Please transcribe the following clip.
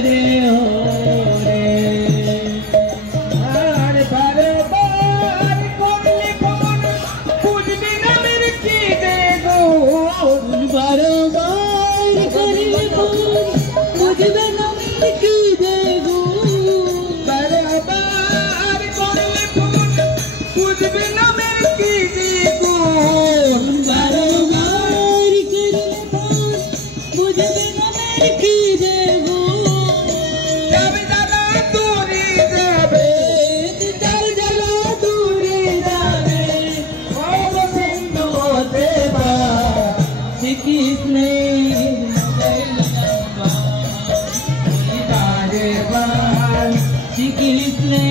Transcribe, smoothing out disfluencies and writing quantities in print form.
रे हो रे আর বারবার করলে ফোন বুঝবি না মেরে কি দেবো বারবার করলে ফোন বুঝবে না মেরে কি দেবো বারবার করলে ফোন বুঝবে না মেরে কি দেবো বারবার করলে ফোন বুঝবে না মেরে কি দেবো যাবে দাদা দূরে যাবে দিদার জ্বালা দূরে যাবে ও বন্ধু দেবা কৃষ্ণে দিদারে বাল কৃষ্ণে